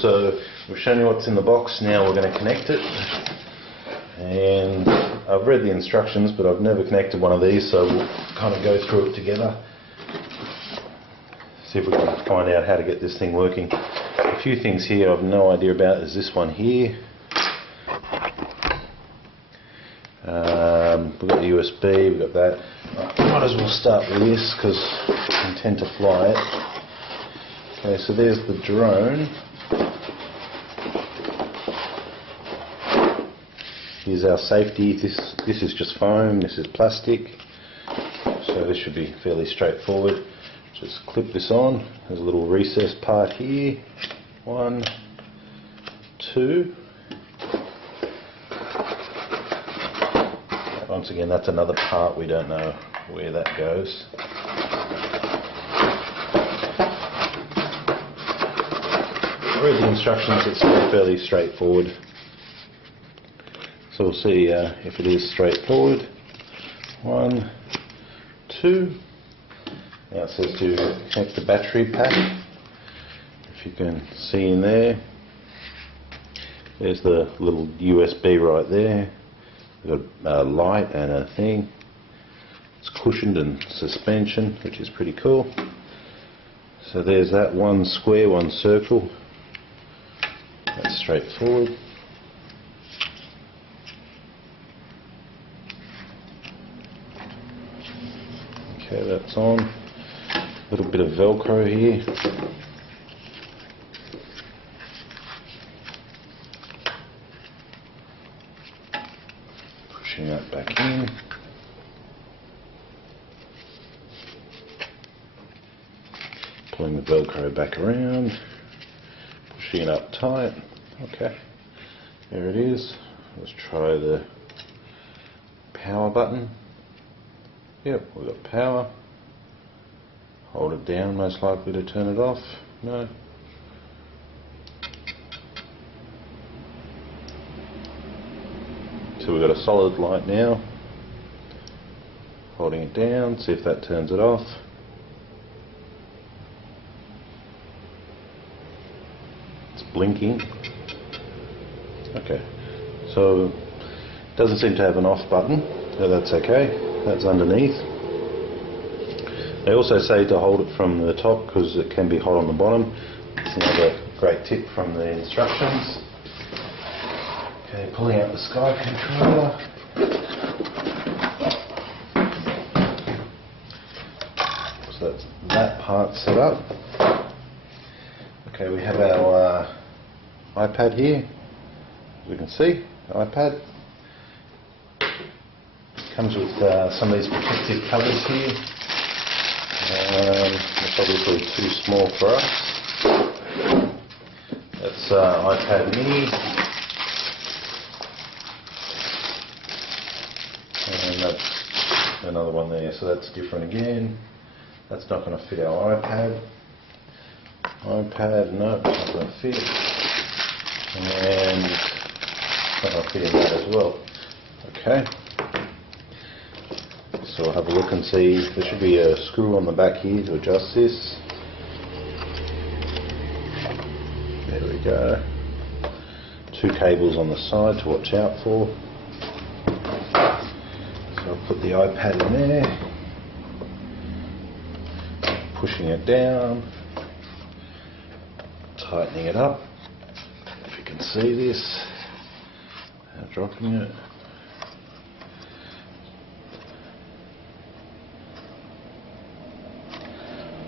So we've shown you what's in the box, now we're going to connect it. And I've read the instructions, but I've never connected one of these, so we'll kind of go through it together. See if we can find out how to get this thing working. A few things here I've no idea about is this one here. We've got the USB, we've got that. Might as well start with this because I intend to fly it. Okay, so there's the drone. Here's our safety. This is just foam, this is plastic. So this should be fairly straightforward. Just clip this on. There's a little recessed part here. 1, 2. Once again, that's another part, we don't know where that goes. Read the instructions, it's fairly straightforward. So we'll see if it is straightforward. 1, 2. Now it says to connect the battery pack. If you can see in there, there's the little USB right there. We've got a light and a thing. It's cushioned and suspension, which is pretty cool. So there's that, one square, one circle. That's straightforward. Okay, that's on. A little bit of Velcro here. Pushing that back in. Pulling the Velcro back around. Pushing it up tight. Okay, there it is. Let's try the power button. Yep, we've got power. Hold it down, most likely to turn it off. No. So we've got a solid light now. Holding it down, see if that turns it off. It's blinking. Okay, so it doesn't seem to have an off button, so that's okay. That's underneath. They also say to hold it from the top because it can be hot on the bottom. It's another great tip from the instructions. Okay, pulling out the Skycontroller. So that's that part set up. Okay, we have our iPad here. As you can see, iPad. Comes with some of these protective covers here. They're probably too small for us. That's iPad mini. And that's another one there, so that's different again. That's not going to fit our iPad. No, it's not going to fit. And it's not going to fit in that as well. Okay. So we'll have a look and see. There should be a screw on the back here to adjust this. There we go. 2 cables on the side to watch out for. So I'll put the iPad in there. Pushing it down. Tightening it up. If you can see this. Dropping it.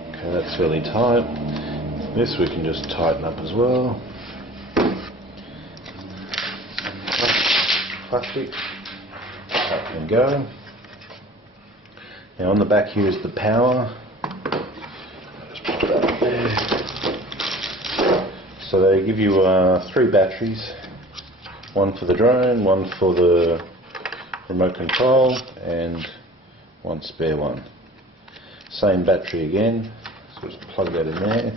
Okay, that's fairly tight. This we can just tighten up as well. Plastic. Up and go. Now on the back here is the power. Just put that up there. So they give you 3 batteries. One for the drone, one for the remote control, and one spare one. Same battery again. So just plug that in there.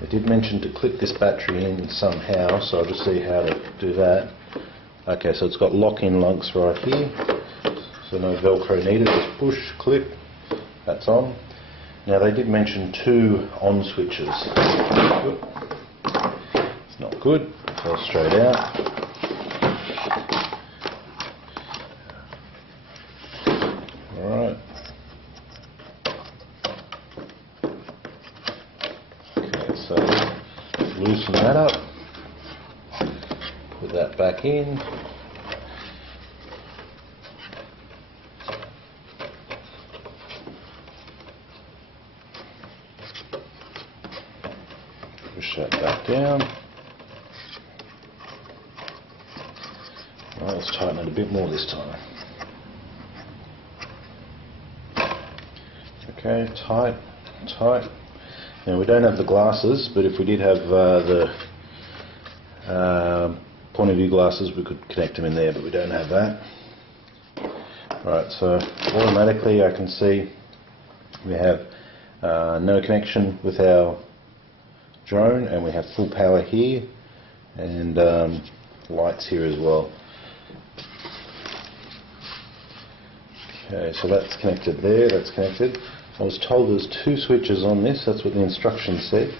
I did mention to clip this battery in somehow, so I'll just see how to do that. Okay, so it's got lock-in links right here, so no Velcro needed, just push, clip, that's on. Now they did mention 2 on switches. It's not good, fell straight out. Alright. Okay, so loosen that up, put that back in. Push that back down. Right, let's tighten it a bit more this time. Okay, tight, tight. Now we don't have the glasses, but if we did have the point of view glasses, we could connect them in there, but we don't have that. Right, so automatically I can see we have no connection with our drone, and we have full power here, and lights here as well. Okay, so that's connected there, that's connected. I was told there's 2 switches on this, that's what the instructions said.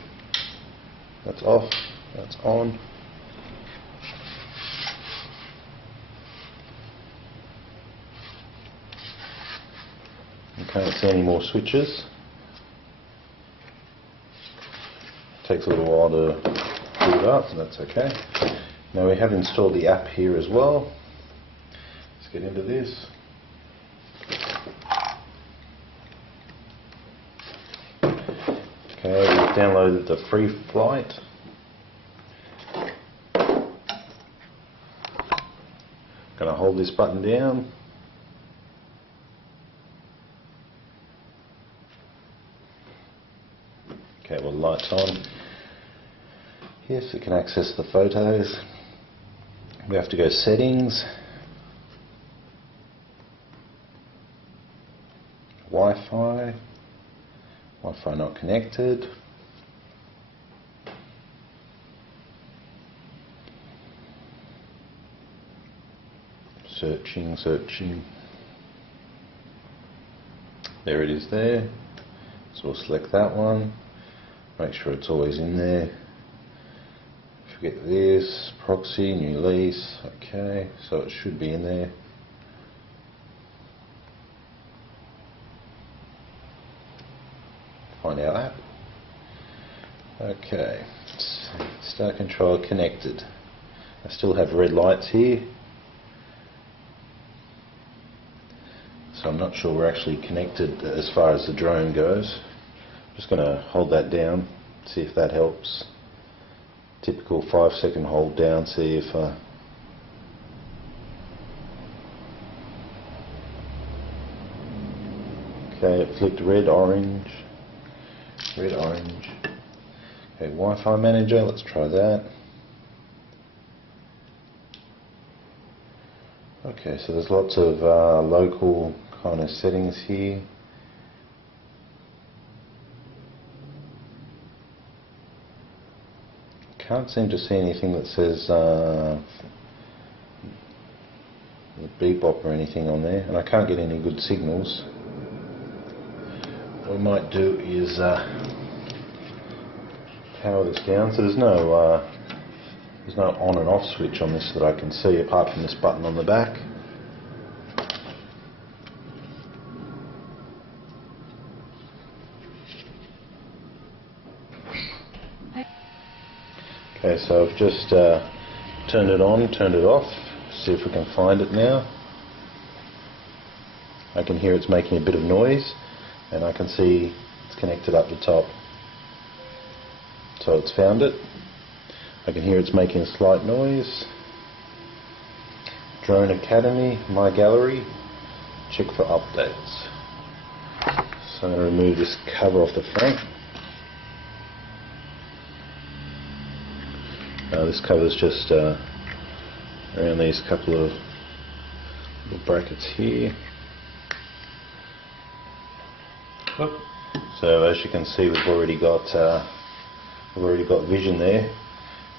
That's off, that's on. You can't see any more switches. Takes a little while to boot up, and that's okay. Now we have installed the app here as well. Let's get into this. Okay, we've downloaded the free flight. Going to hold this button down. Okay, well, lights on. Yes, we can access the photos. We have to go settings, Wi-Fi, Wi-Fi not connected. Searching, searching. There it is there. So we'll select that one. Make sure it's always in there. Forget this, proxy, new lease, okay, so it should be in there. Find our app. Okay, Skycontroller connected. I still have red lights here, so I'm not sure we're actually connected as far as the drone goes. I'm just going to hold that down, see if that helps. Typical 5-second hold down, see if okay, it flicked red, orange, red, orange. Okay, Wi-Fi manager, let's try that. Okay, so there's lots of local kind of settings here. Can't seem to see anything that says Bebop or anything on there, and I can't get any good signals. What we might do is power this down. So there's no on and off switch on this that I can see, apart from this button on the back. Okay, so I've just turned it on, turned it off, see if we can find it now. I can hear it's making a bit of noise, and I can see it's connected up the top. So it's found it. I can hear it's making a slight noise. Drone Academy, My Gallery, check for updates. So I'm going to remove this cover off the front. This cover's just around these couple of little brackets here. So as you can see, we've already got vision there.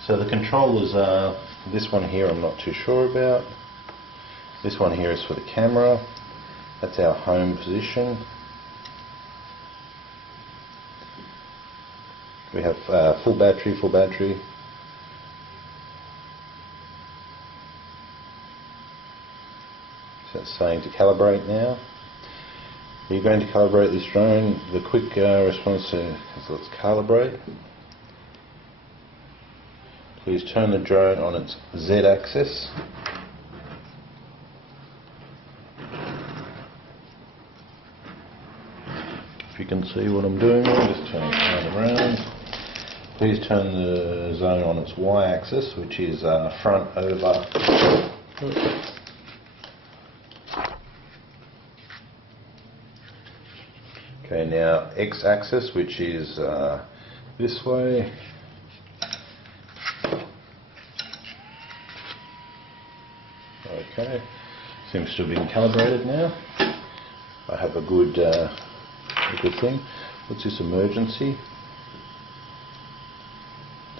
So the controllers are this one here. I'm not too sure about. This one here is for the camera. That's our home position. We have full battery, full battery. So it's saying to calibrate now. Are you going to calibrate this drone? The quick response says let's calibrate. Please turn the drone on its Z axis. If you can see what I'm doing there, just turn it around. Please turn the zone on its Y axis, which is front over. Okay, now X axis, which is this way. Okay, seems to have been calibrated now. I have a good thing. What's this, emergency?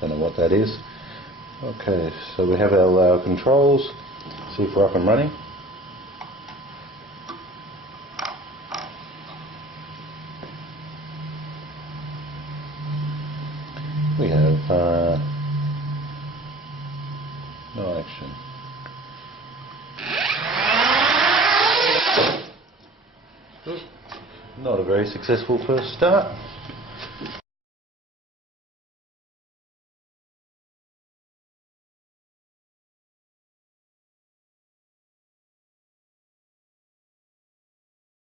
Don't know what that is. Okay, so we have our controls. See if we're up and running. We have no action. Not a very successful first start.